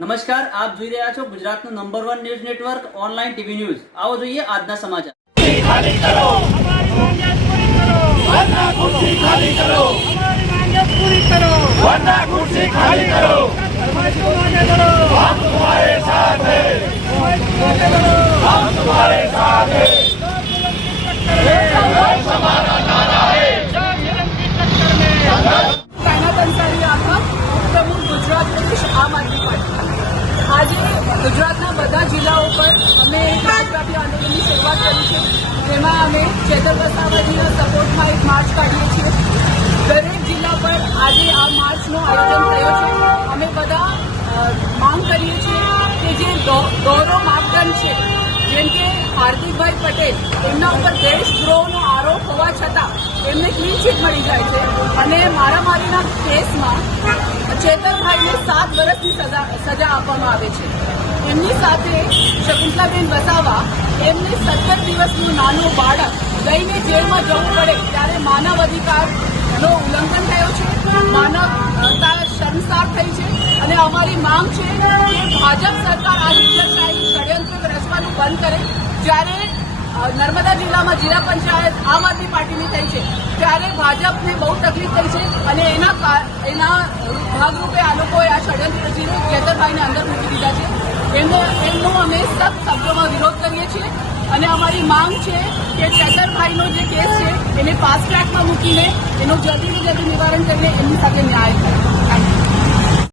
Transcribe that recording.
નમસ્કાર, આપ જોઈ રહ્યા છો ગુજરાતનું number 1 news network online TV news. આવો જોઈએ આજના સમાચાર। ખાલી કરો, हमारी मांगे पूरी करो, वरना कुर्सी खाली करो, हमारी मांगे पूरी करो, वरना कुर्सी खाली करो, फरमाइशों मांगे करो, हम तुम्हारे साथ हैं, फरमाइशों मांगे करो, हम तुम्हारे साथ हैं, संघर्ष हमारा नारा है, जय की टक्कर में કાયનાત અંસારી આખા પ્રમુખ ગુજરાત પ્રદેશ આમ આદમી પાર્ટી। આજે ગુજરાતના બધા જિલ્લાઓ પર અમે એક રાજવ્યાપી આંદોલનની શરૂઆત કરી છે, જેમાં અમે ચેતર વસાવાજીના સપોર્ટમાં એક માર્ચ કાઢીએ છીએ। દરેક જિલ્લા પર આજે આ માર્ચનું આયોજન થયો છે। અમે બધા માંગ કરીએ છીએ કે જે ગૌરવ માપદંડ છે, જેમ કે હાર્દિકભાઈ પટેલ, એમના ઉપર દેશદ્રોહનો આરોપ હોવા છતાં એમને ક્લીન ચીટ મળી જાય છે અને મારામારીના કેસમાં ચેતરભાઈને 7 વર્ષની સજા આપવામાં આવે છે। એમની સાથે શકુંતલાબેન વસાવા, એમને 17 દિવસનું નાનું બાળક લઈને જેલમાં જવું પડે ત્યારે માનવ અધિકારનો ઉલ્લંઘન થયો છે, માનવતા શર્મસાર થઈ છે અને અમારી માંગ છે કે ભાજપ સરકાર આ હિટલરશાહી ષડયંત્ર રચવાનું બંધ કરે। જ્યારે નર્મદા જિલ્લામાં જિલ્લા પંચાયત આમ આદમી પાર્ટીની થઈ છે ત્યારે ભાજપને બહુ તકલીફ થઈ છે અને એના ભાગરૂપે આ લોકોએ આ ષડયંત્ર રચીને ચેતરભાઈને અંદર મૂકી દીધા છે। એમનો અમે સખ્ત શબ્દોમાં વિરોધ કરીએ છીએ અને અમારી માંગ છે કે ચેતરભાઈનો જે કેસ છે એને ફાસ્ટ ટ્રેકમાં મૂકીને એનું જલ્દીથી જલ્દી નિવારણ કરીને એમની સાથે ન્યાય થાય।